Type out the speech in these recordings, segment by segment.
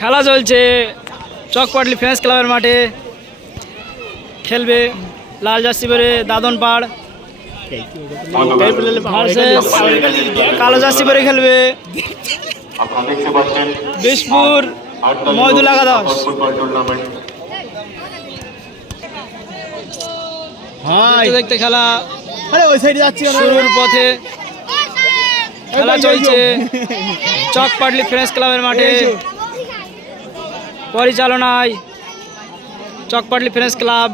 খেলা চলছে চকপাটলি ফ্রেন্ডস ক্লাবের মাঠে। খেলবে লাল জার্সি পরে দাদনপাড় ভার্সেস কালো জার্সি পরে খেলবে বিশপুর মহিদুল একাদশ। দেখতে খেলা শুরুর পথে। খেলা চলছে চকপাটলি ফ্রেন্ডস ক্লাবের মাঠে। পরিচালনায় চকপাটলি ফ্রেন্ডস ক্লাব।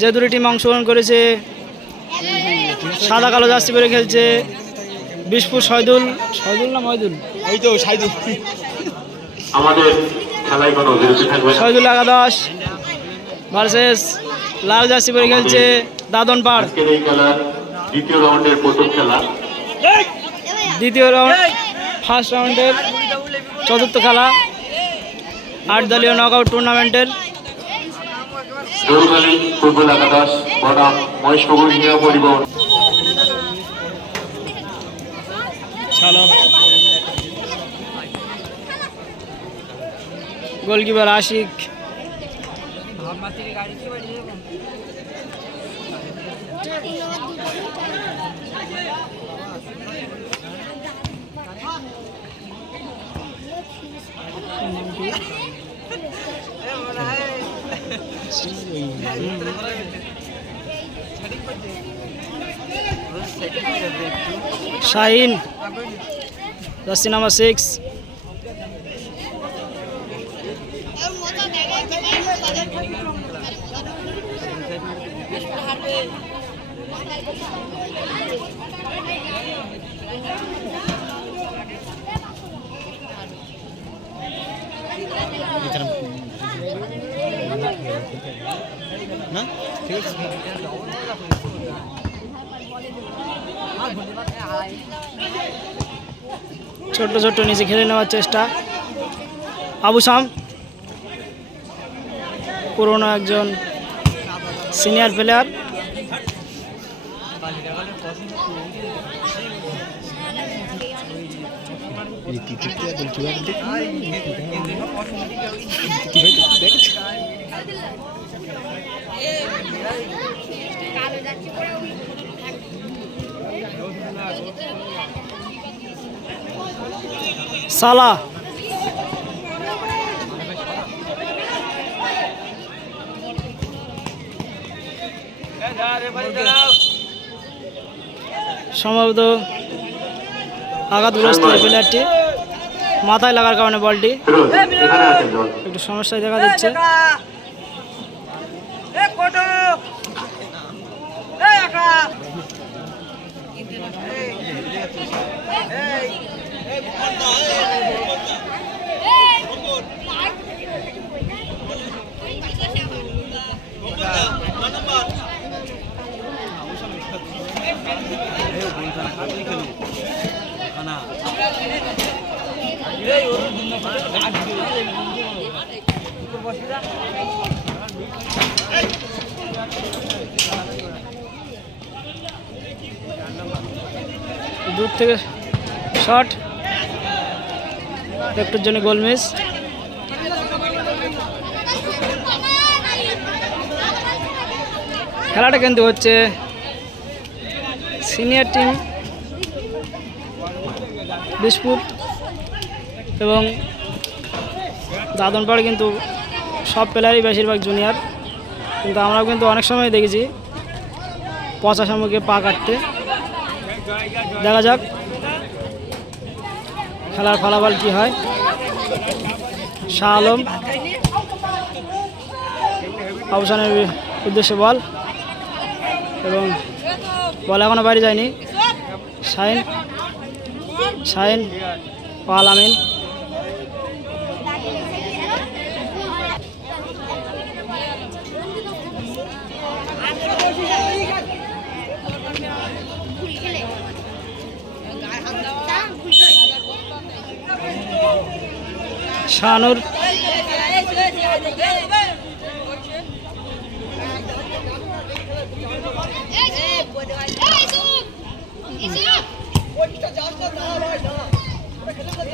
যে দুটি টিম অংশগ্রহণ করেছে সাদা কালো জার্সি পরে খেলছে বিশপুর শহীদুল না মহিদুল শহীদুল একাদশ ভার্সেস লাল জার্সি পরে খেলছে দাদনপাড়। দ্বিতীয় রাউন্ড ফার্স্ট রাউন্ডের চতুর্থ খেলা 8 দলীয় নকআউট টুর্নামেন্টের। ফুটবল একাদশ বনাম মহেশপুর ইউনিয়ন পরিবহন। Goalkeeper Ashik. Shahin jersey number 6। ছোট্ট ছোট্ট নিচে খেলে নেওয়ার চেষ্টা। আবু সাম পুরনো একজন সিনিয়র প্লেয়ার। সালা সম্ভবত আঘাতগ্রস্ত প্লেয়ারটি, মাথায় লাগার কারণে বলটি একটু সমস্যায় দেখা দিচ্ছে। দূর থেকে শট, একটুর জন্য গোল মিস। খেলাটা কিন্তু হচ্ছে সিনিয়র টিম বিশপুর এবং দাদনপাড়, কিন্তু সব প্লেয়ারই বেশিরভাগ জুনিয়র। কিন্তু আমরাও কিন্তু অনেক সময় দেখেছি পচা সামুখে পা কাটতে। দেখা যাক খেলার ফলাফল কি হয়। শাহ আলম অবসানের উদ্দেশ্যে বল, এবং বল এখনো বাইরে যায়নি। শাহিন ও আল আমিন। শাহানুর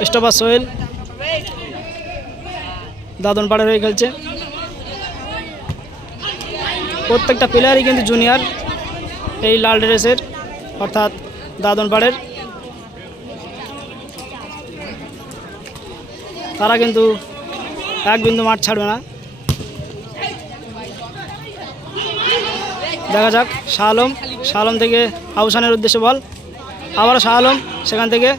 স্টপার সোহেল দাদনপাড়ার হয়ে খেলছে। প্রত্যেকটা প্লেয়ারই কিন্তু জুনিয়র এই লাল ড্রেসের, অর্থাৎ দাদনপাড়ের। তারা কিন্তু এক বিন্দু মাঠ ছাড়বে না। দেখা যাক শাহ আলম, শাহ আলম থেকে আহসানের উদ্দেশ্যে বল, আবারও শাহ আলম, সেখান থেকে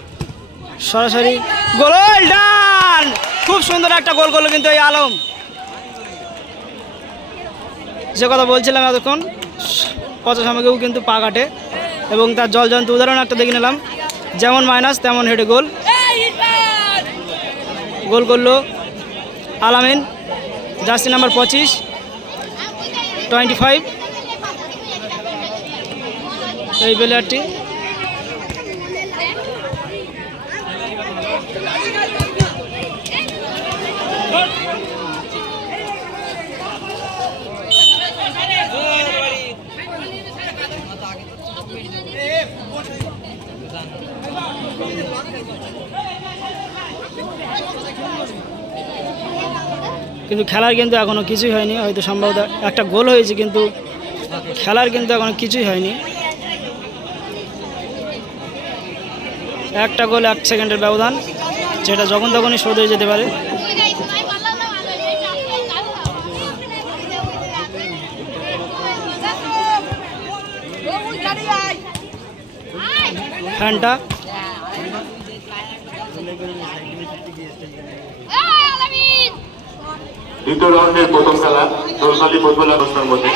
সরাসরি গোল, ডান! খুব সুন্দর একটা গোল করলো কিন্তু এই আলম। যে কথা বলছিলাম এতক্ষণ, 50 আমাকেও কিন্তু পা কাটে এবং তার জলজন্ত উদাহরণ একটা দেখে নিলাম। যেমন মাইনাস তেমন হেডে গোল। গোল করলো আলামিন, জার্সি নাম্বার 25, এই প্লেয়ারটি। কিন্তু খেলার কিন্তু এখনো কিছুই হয়নি, হয়তো সম্ভবত একটা গোল হয়েছে, কিন্তু খেলার কিন্তু এখনো কিছুই হয়নি। একটা গোল 1 সেকেন্ডের ব্যবধান, যেটা যখন তখনই শোধ হয়ে যেতে পারে। ফ্যানটা দ্বিতীয় রাউন্ডের প্রথম খেলা দোলখালী ফুটবল অবস্থার মধ্যে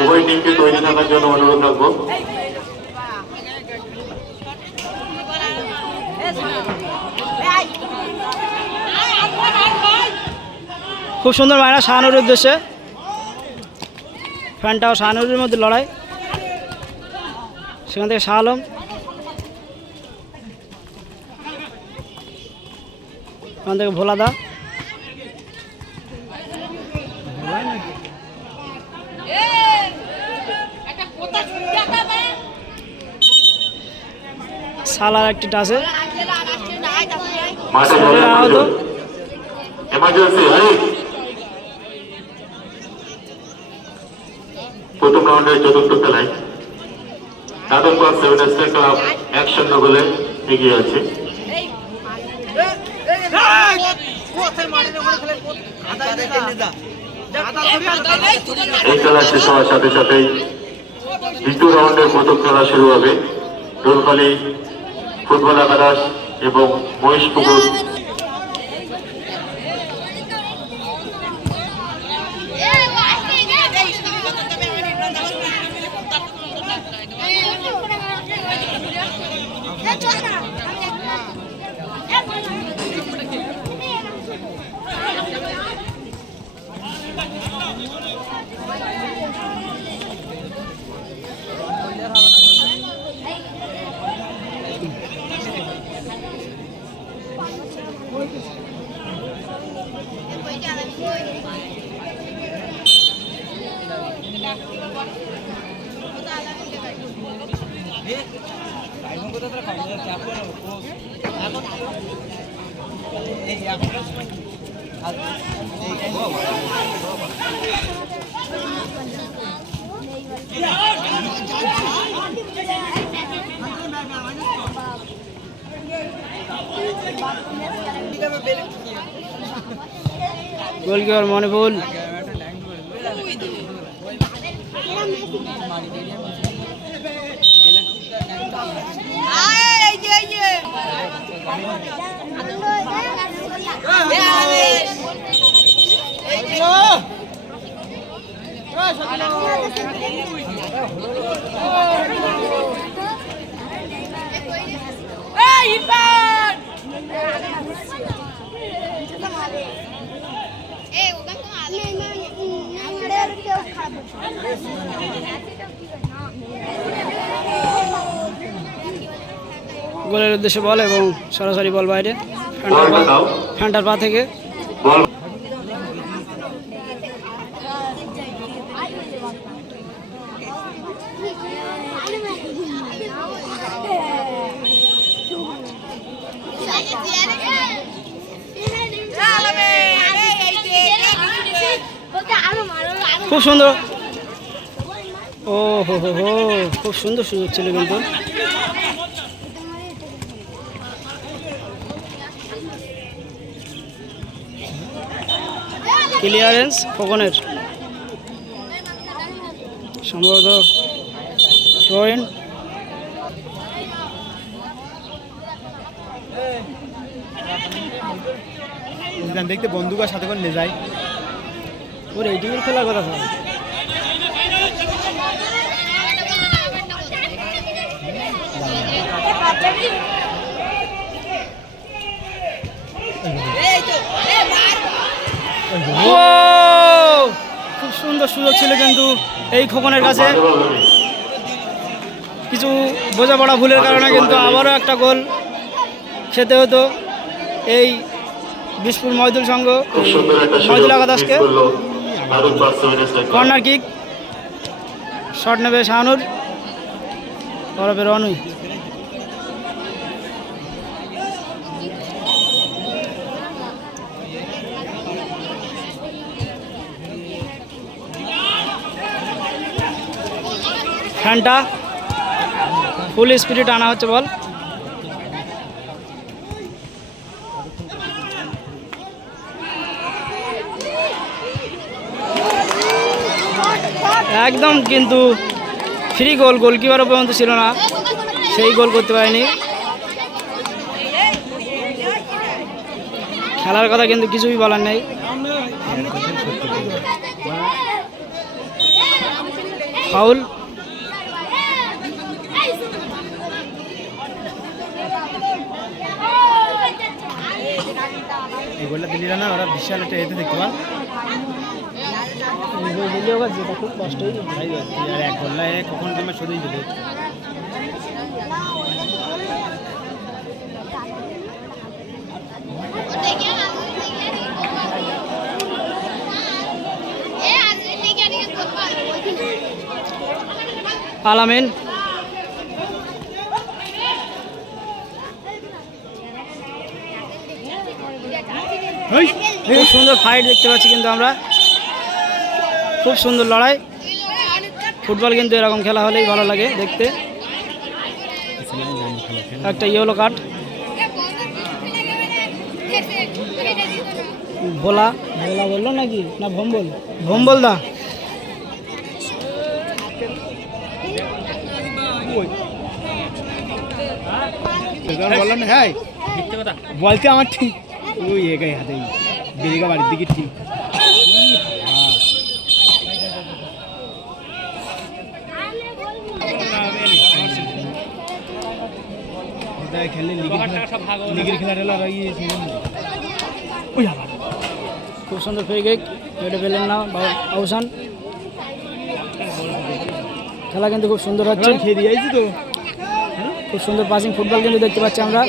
উভয় টিমকে তৈরি থাকার জন্য অনুরোধ রাখবো। খুব সুন্দর মায়না শাহানুরের উদ্দেশ্যে, ফ্যানটাও শাহানুরের মধ্যে লড়াই, সেখান থেকে শাহ আলম, ওখান থেকে ভোলাদা, সালার একটি টাচে আহত। প্রথম রাউন্ডের চতুর্থ খেলায় দাদনপাড়া 7 ক্লাব 1-0 গোলে এগিয়ে আছে। এই খেলা শেষ হওয়ার সাথে সাথেই দ্বিতীয় রাউন্ডের প্রথম খেলা শুরু হবে দোলখালী ফুটবল একাদশ এবং মহিষপুকুর গোলকিপার মনিপুল, গোলের উদ্দেশ্যে বল এবং সরাসরি বল বাইরে, ফ্যান্টার পা থেকে। খুব সুন্দর। ও হো হো হো, খুব সুন্দর সুযোগ ছিল কিন্তু। ক্লিয়ারেন্স খোকনের, সম্ভবত থ্রো-ইন। দেখতে বন্ধুকার সাথে করে নিয়ে যায়। ওর এইটির খেলার কথা স্যার। খুব সুন্দর সুযোগ ছিল কিন্তু এই খোকনের কাছে। কিছু বোঝাপড়া ভুলের কারণে কিন্তু আবারও একটা গোল খেতে হতো এই বিশপুর মহিদুল সংঘ, মহিদুল একাদশকে। কর্নার কিক, শট নেবে শাহানুর ওরফে রনুই। ফ্যানটা ফুল স্পিরিট আনা হচ্ছে বল। একদম কিন্তু ফ্রি গোল, গোলকিপারও পর্যন্ত ছিল না, সেই গোল করতে পারেনি। খেলার কথা কিন্তু কিছুই বলার নেই। ফাউল। এই গোলটা দিলি না, ওরা বিশাল একটা এতে দেখতে পান। যেটা খুব কষ্টই আর এক গোল্লা কখন তোমার শুধুই দিলে। আলামিন খুব সুন্দর ফাইট দেখতে পাচ্ছি কিন্তু আমরা, খুব সুন্দর লড়াই। ফুটবল কিন্তু এরকম খেলা হলেই ভালো লাগে দেখতে। একটা ইয়েলো কার্ড। ভোলা ভোলা বললো নাকি না ভম্বল? ভম্বল দা। বললাম না হ্যাঁ বলতে আমার ঠিক ওই এগাই হাতে বেরিকা বাড়ির দিকে ঠিক। খেললে লিগের খেলাটা খুব সুন্দর ফ্রি কিক, এটা পেলেন না আহসান। খেলা কিন্তু খুব সুন্দর হচ্ছে, খুব সুন্দর পাসিং ফুটবল কিন্তু দেখতে পাচ্ছি আমরা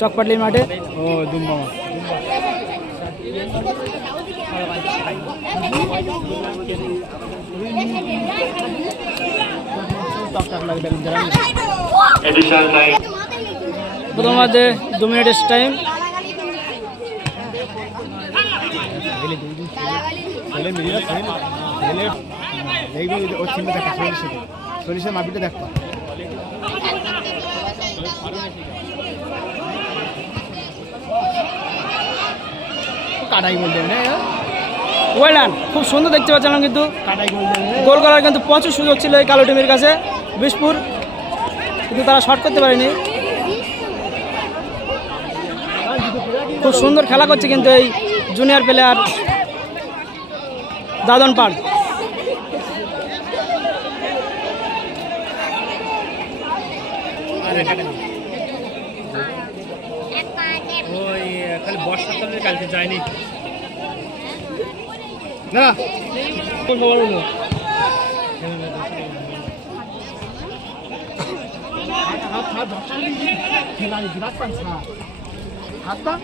চকপাটলির মাঠে। ও দুম্বা প্রথমার্ধে 2 মিনিটের টাইম। সরিষার মাপিটা দেখো। কাটাই গোল দেবে না, ওয়েল ডান, খুব সুন্দর দেখতে পাচ্ছিলাম কিন্তু কাটাই গোল দেবে। গোল করার কিন্তু প্রচুর সুযোগ ছিল এই কালো টিমের কাছে বিশপুর, কিন্তু তারা শট করতে পারেনি। খুব সুন্দর খেলা করছে কিন্তু এই জুনিয়র প্লেয়ার দাদন পাড়। ওই খালি বর্ষা চলে কালকে যায়নি না হাতটা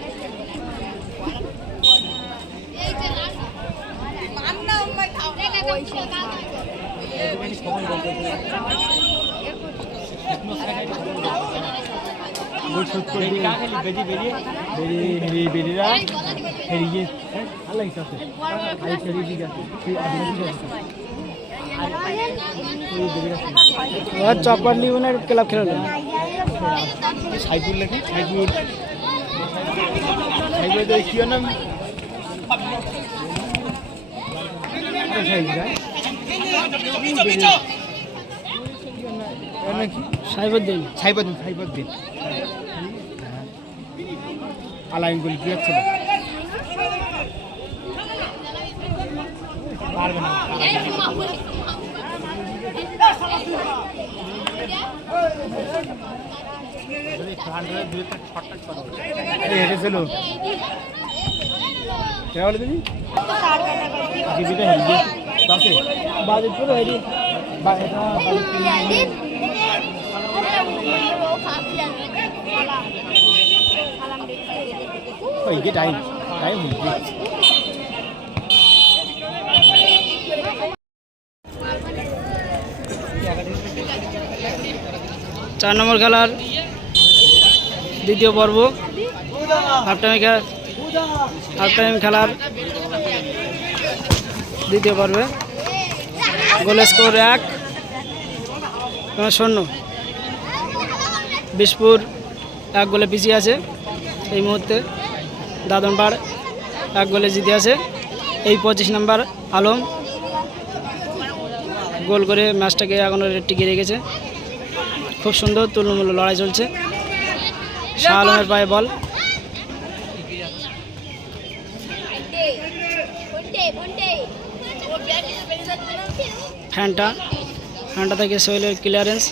বেরিয়ে বেরিয়ে বেরিয়ে বেরিয়ে আল্লাহ হিসাবে আই শরীর দিকে তুই চকবাট লিবনের ক্লাব খেললো সাইকুল লেখে সাইকুল সাইকুল কি নাম সাইবুদ্দিন সাইবুদ্দিন সাইবুদ্দিন আলাইন গুলি কি হচ্ছে পারবে না হেঁটেছিল কে বলে দিবি দিদিটা হেলদি আছে বাজিতপুর হেরি ওই টাইম টাইম চার নম্বর খেলার দ্বিতীয় পর্ব হাফ টাইম খেলার দ্বিতীয় পর্বে গোল স্কোর 1-0 বিশপুর 1 গোলে পিছিয়ে আছে এই মুহূর্তে। দাদনপাড় 1 গোলে জিতে আছে। এই 25 নম্বর আলম গোল করে ম্যাচটাকে এখনও টিকিয়ে রেখেছে। খুব সুন্দর তুলমূল্য লড়াই চলছে। শাহ আলমের পায়ে বল, ফ্যানটা থেকে সোহেলের ক্লিয়ারেন্স।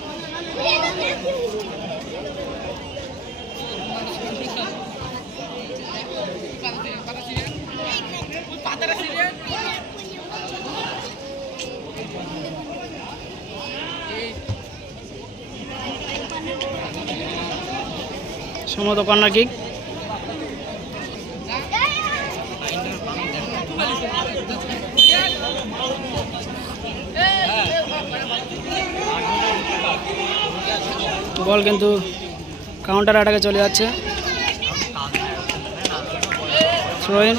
সমত কর্নার কিক, বল কিন্তু কাউন্টার অ্যাটাকে চলে যাচ্ছে। থ্রোইন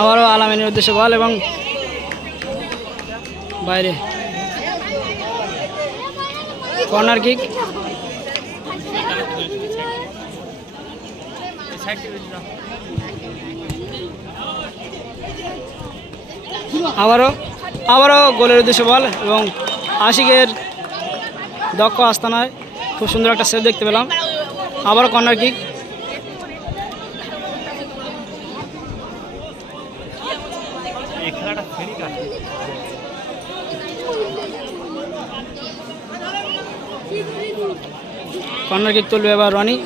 আবারও আলামিনের উদ্দেশ্যে বল এবং বাইরে কর্নার কিক। আবারও গোলের উদ্দেশ্যে বল এবং আশিকের দক্ষ আস্তানায় খুব সুন্দর একটা সেভ দেখতে পেলাম। আবারও কর্নার কিক, কর্নার কিক তুলবে এবার রনি।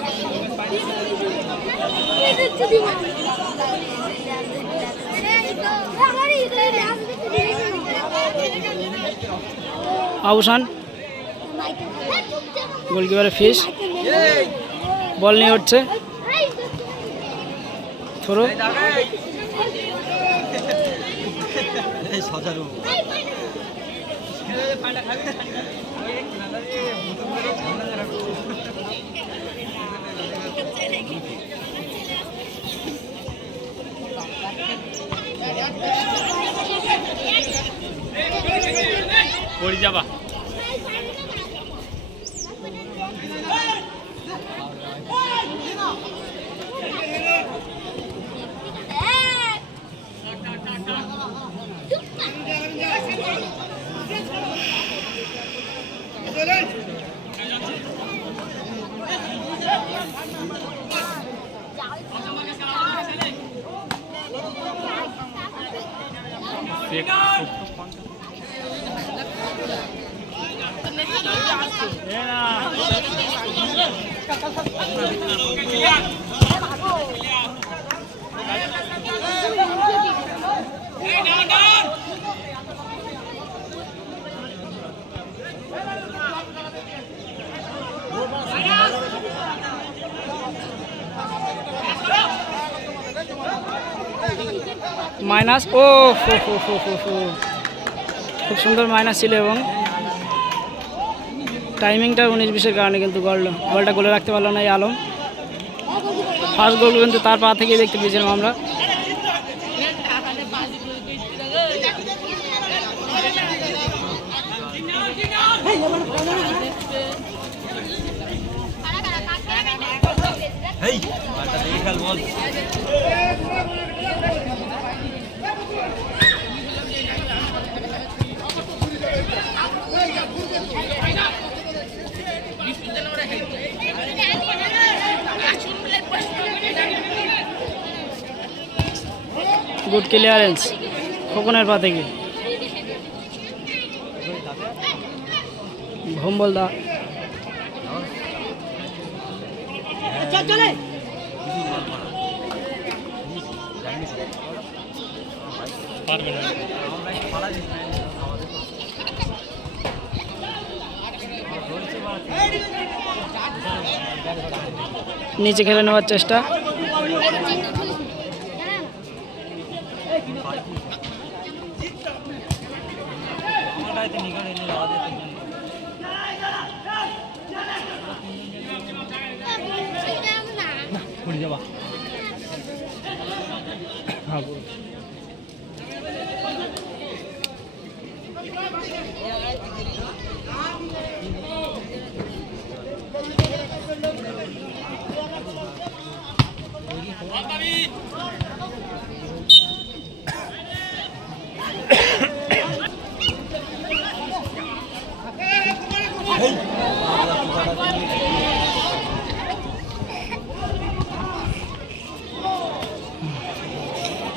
আবুসান গোলকিপারের ফিস, বল নিয়ে উঠছে থ্রো। পড়ে যাবা মাইনাস। ও ফো ফো ফো ফো ফো, খুব সুন্দর মাইনাস ছিল এবং টাইমিংটা 19-20-এর কারণে কিন্তু বলটা গোলে রাখতে পারলো না এই আলম। ফার্স্ট গোল কিন্তু তার পা থেকেই দেখতে পেয়েছিলাম আমরা। গুড ক্লিয়ারেন্স খোকনের পা থেকে। ভম্বল দা নিচে খেলে নেওয়ার চেষ্টা।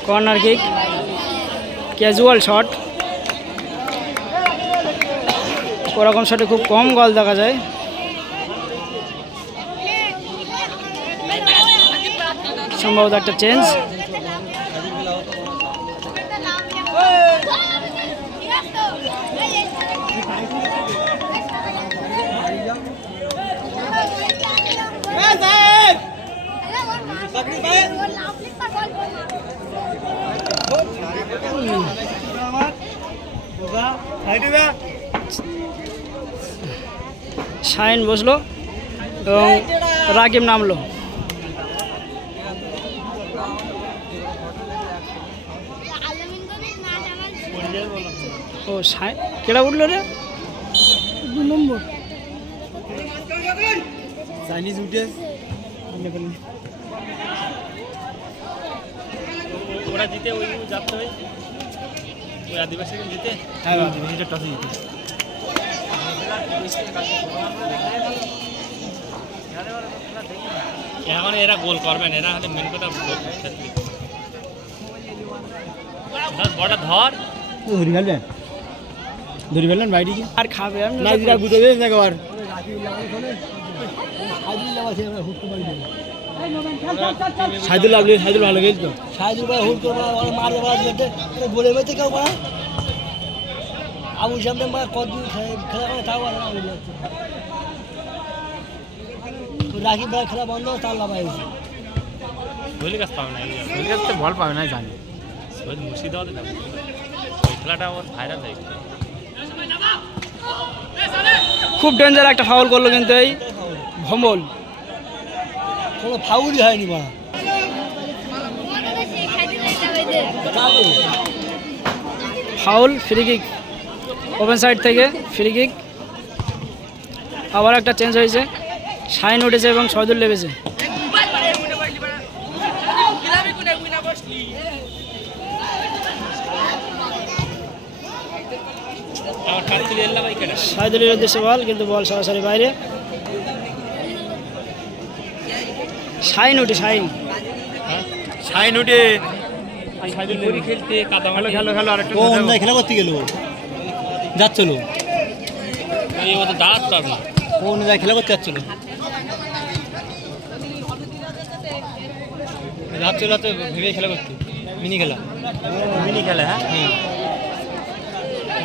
Corner kick, casual shot. ওরকম শটে খুব কম গোল দেখা যায়। সম্ভবত একটা চেঞ্জ। শাইন বসলো এবং রাকিব নামলো। ও শাইন কেটা উঠলো রে? 2 নম্বর চাইনিজ উঠে ওরা জিতে ওই যাতে হয় ওই আদিবাসী জিতে। হ্যাঁ আদিবাসীটা টসে জিতে। এখন এরা গোল করবেন, এরা হলে মেন কথা বড়টা ধর ধরি ফেলবেন, ধরি ফেলবেন বাইরে কি আর খাবে না দিরা বুঝে দেবেন না একবার। সাইদুল লাগলে সাইদুল ভালো গেল তো সাইদুল ভাই হুট করে মার দেওয়া বলে বলতে কেউ করা আবুর সামনে কতদিন খেলা করে তাও রাকিব ভাই খেলা বন্ধ তার লাভ হয়েছে। ধলি গাছ পাবে না, ধলি গাছ তো বল পাবে না জানি মুর্শিদাবাদে যাবে ওই খেলাটা ওর ভাইরাল হয়ে গেছে। খুব ডেঞ্জার একটা ফাউল করলো কিন্তু এই ভম্বল। কোনো ফাউলই হয়নি বা foul. Free kick open side থেকে ফ্রি কিক। আবার একটা চেঞ্জ হয়েছে, শাইন উঠেছে এবং শহীদুল লেবেছে। শহীদুলের উদ্দেশ্যে বল, কিন্তু বল সরাসরি বাইরে। শাইন উঠে শাইন উঠে খেলতে খেলা করতে গেল যাচ্ছিল দাঁড়াতে পারবে না, কোন যায় খেলা করতে যাচ্ছিল যাচ্ছিল তো ভেবে খেলা করতে। মিনি খেলা হ্যাঁ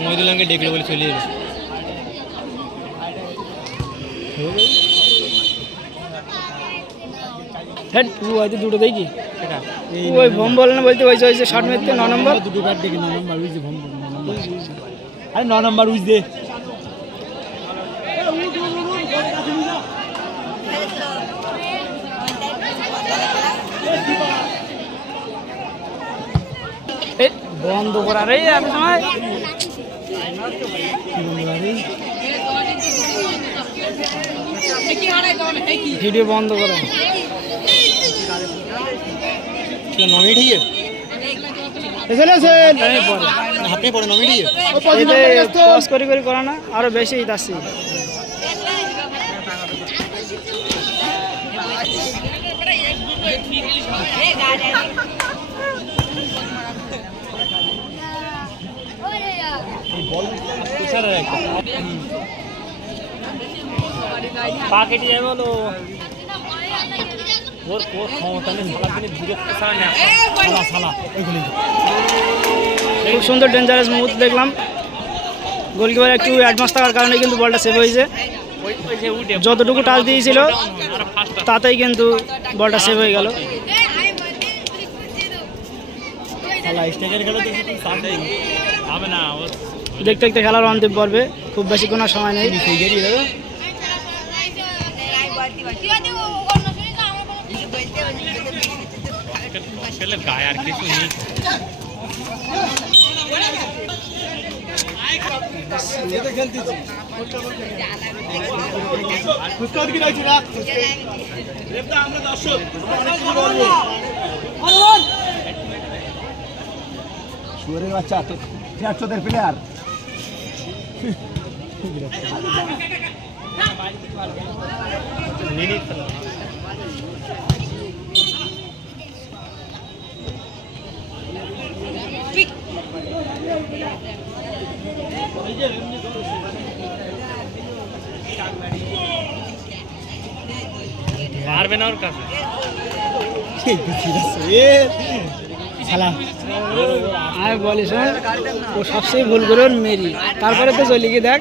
মহিদুল্লাহকে ডেকলো বলে চলে এলো। হেড দুটো দেখি ওই ভম বলে না বলতে ওই যে শর্ট মেরতে 9 নম্বর দুটো ব্যাট দেখে 9 নম্বর উইজ ভম 9 নম্বর আরে 9 নম্বর উইজ দে এই বন্ধ করা রে এত সময় ভিডিও বন্ধ করো নমিনেট হয়ে এসেছেন আপনি পরে নমিনেট হয়ে পজ করে করে করা না আরো বেশি আসছে পা কেটে যাবে বলো ওর ক্ষমতা নেই সালা খুব সুন্দর ডেঞ্জারাস মুহূর্ত দেখলাম গোলকিপার একটু অ্যাডভান্স থাকার কারণে কিন্তু বলটা সেভ হয়েছে যতটুকু টাচ দিয়েছিল তাতেই কিন্তু বলটা সেভ হয়ে গেল দেখতে দেখতে খেলার অন্তিম পর্বে খুব বেশি কোনো সময় নেই গায়ে আর কিছু নেই শুয়ারের বাচ্চা তো 400 প্লেয়ার পারবে না ওর কাছে আমি বলিস ও সবচেয়ে ভুল করে মেরি তারপরে তো চলি গিয়ে দেখ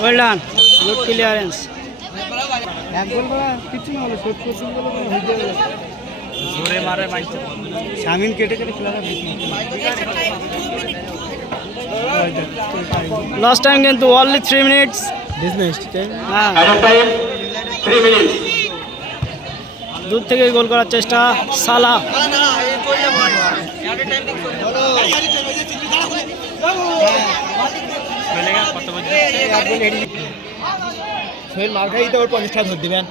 ওয়েল ডান গুড ক্লিয়ারেন্স এক গোল করা কিছু না হলো 70% গোল হয়ে জোরে মারে মাইছে শামিন কেটে কেটে খেলাটা বেশি লাস্ট টাইম কিন্তু অনলি 3 মিনিটস বিজনেস টাইম হ্যাঁ অ্যাডাম টাইম 3 মিনিট দূর থেকে গোল করার চেষ্টা সালা সোহেল মার খাই তো ওর 50 টাকা ধরে দিবেন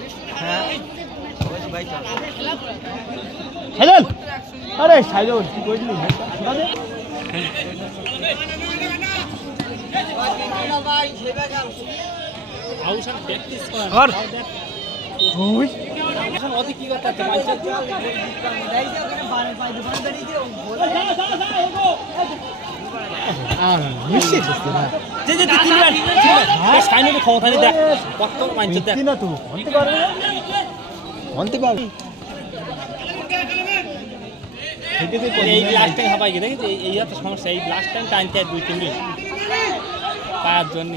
সাইদুল আরে সাইদুল কি কইলি আউশান প্র্যাকটিস কর আর ওই এখন ওদি কি করতে আছে মাইসা মিশে যাচ্ছে না যে যে তিনবার হ্যাঁ সাইনের ক্ষমতা নেই দেখ কত মাইনছে দেখ না তুই অন্তে পারবে অন্তে পারবে এই লাস্ট টাইম হাবাই গেছে এই এত সমস্যা এই লাস্ট টাইম টাইমতে 2-3 মিনিট পাওয়ার জন্য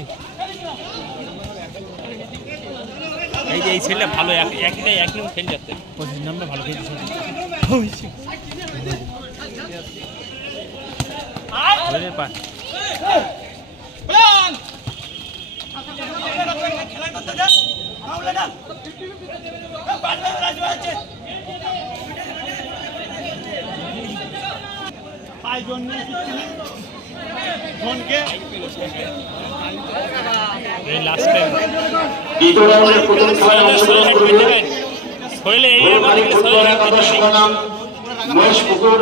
এই যে এই ছেলেটা ভালো একটাই এক নম্বর খেলে যাচ্ছে 25 নম্বর ভালো খেলছে ধরে পা এই লাস্ট টাইম দ্বিতীয় রাউন্ডের প্রথম খেলায় অংশগ্রহণ করবে হইলে এই গোলখালী ফুটবল একাদশ শিরোনাম মহেশপুকুর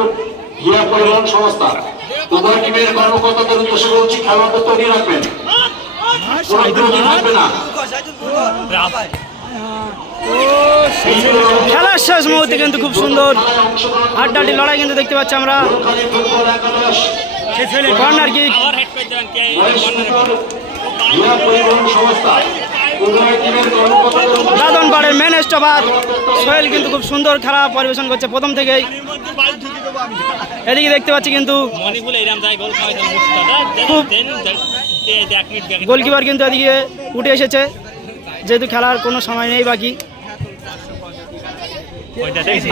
হিয়া পরিবহন সংস্থা উভয় টিমের কর্মকর্তাদের উদ্দেশ্যে বলছি খেলোয়াড়দের তৈরি রাখবেন কোনো বিরতি থাকবে না খেলার শেষ মুহূর্তে কিন্তু খুব সুন্দর হাড্ডাহাড্ডি লড়াই কিন্তু দেখতে পাচ্ছি আমরা গোলখালী ফুটবল একাদশ কর্নার কিক আবার হেড করে দেন কে মহেশপুকুর হিয়া পরিবহন সংস্থা দাদন পাড়ের মেন স্টপার সোহেল কিন্তু খুব সুন্দর খেলা পরিবেশন করছে প্রথম থেকেই। এদিকে দেখতে পাচ্ছি কিন্তু খুব গোলকিপার কিন্তু এদিকে উঠে এসেছে, যেহেতু খেলার কোনো সময় নেই বাকি।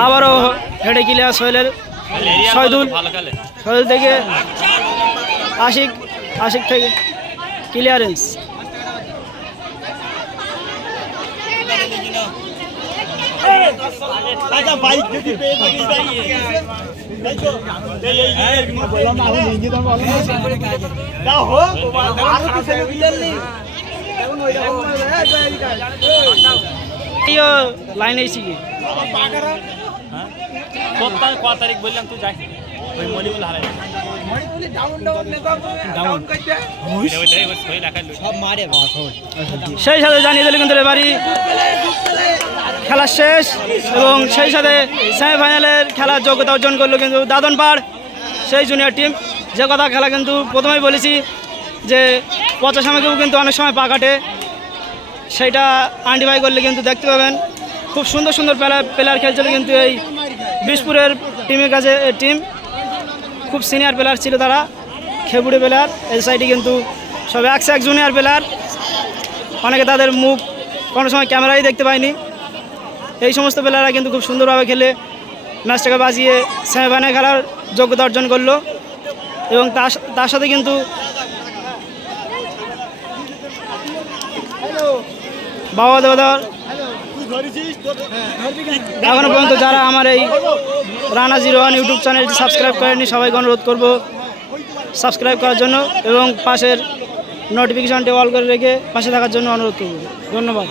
আবারও হেডে ক্লিয়ার সোহেলের, শহীদুল থেকে আশিক থেকে ক্লিয়ারেন্স। লাইন এসি কি ক তারিখ বললাম তুই যাই ওই মলিবুল হারাই সেই সাথে জানিয়ে দিল কিন্তু এবারই খেলা শেষ এবং সেই সাথে সেমিফাইনালের খেলার যোগ্যতা অর্জন করলো কিন্তু দাদনপাড় সেই জুনিয়র টিম। যে কথা খেলা কিন্তু প্রথমেই বলেছি যে পচা সামগ্রীও কিন্তু অনেক সময় পা কাটে, সেইটা আইডেন্টিফাই করলে কিন্তু দেখতে পাবেন খুব সুন্দর সুন্দর প্লেয়ার খেলছিল কিন্তু এই বিশপুরের টিমের কাছে টিম খুব সিনিয়র প্লেয়ার ছিল, তারা খেপুড়ে প্লেয়ার। এই সাইডে কিন্তু সব এক জুনিয়র প্লেয়ার, অনেকে তাদের মুখ কোনো সময় ক্যামেরায় দেখতে পায়নি। এই সমস্ত প্লেয়াররা কিন্তু খুব সুন্দরভাবে খেলে ম্যাচটাকে বাজিয়ে সেমিফাইনাল খেলার যোগ্যতা অর্জন করলো এবং তার সাথে কিন্তু বাবা দাদার এখনো পর্যন্ত যারা আমার এই রানা 01 ইউটিউব চ্যানেলটি সাবস্ক্রাইব করেনি সবাইকে অনুরোধ করব সাবস্ক্রাইব করার জন্য এবং পাশের নোটিফিকেশনটি অল করে রেখে পাশে থাকার জন্য অনুরোধ করব। ধন্যবাদ।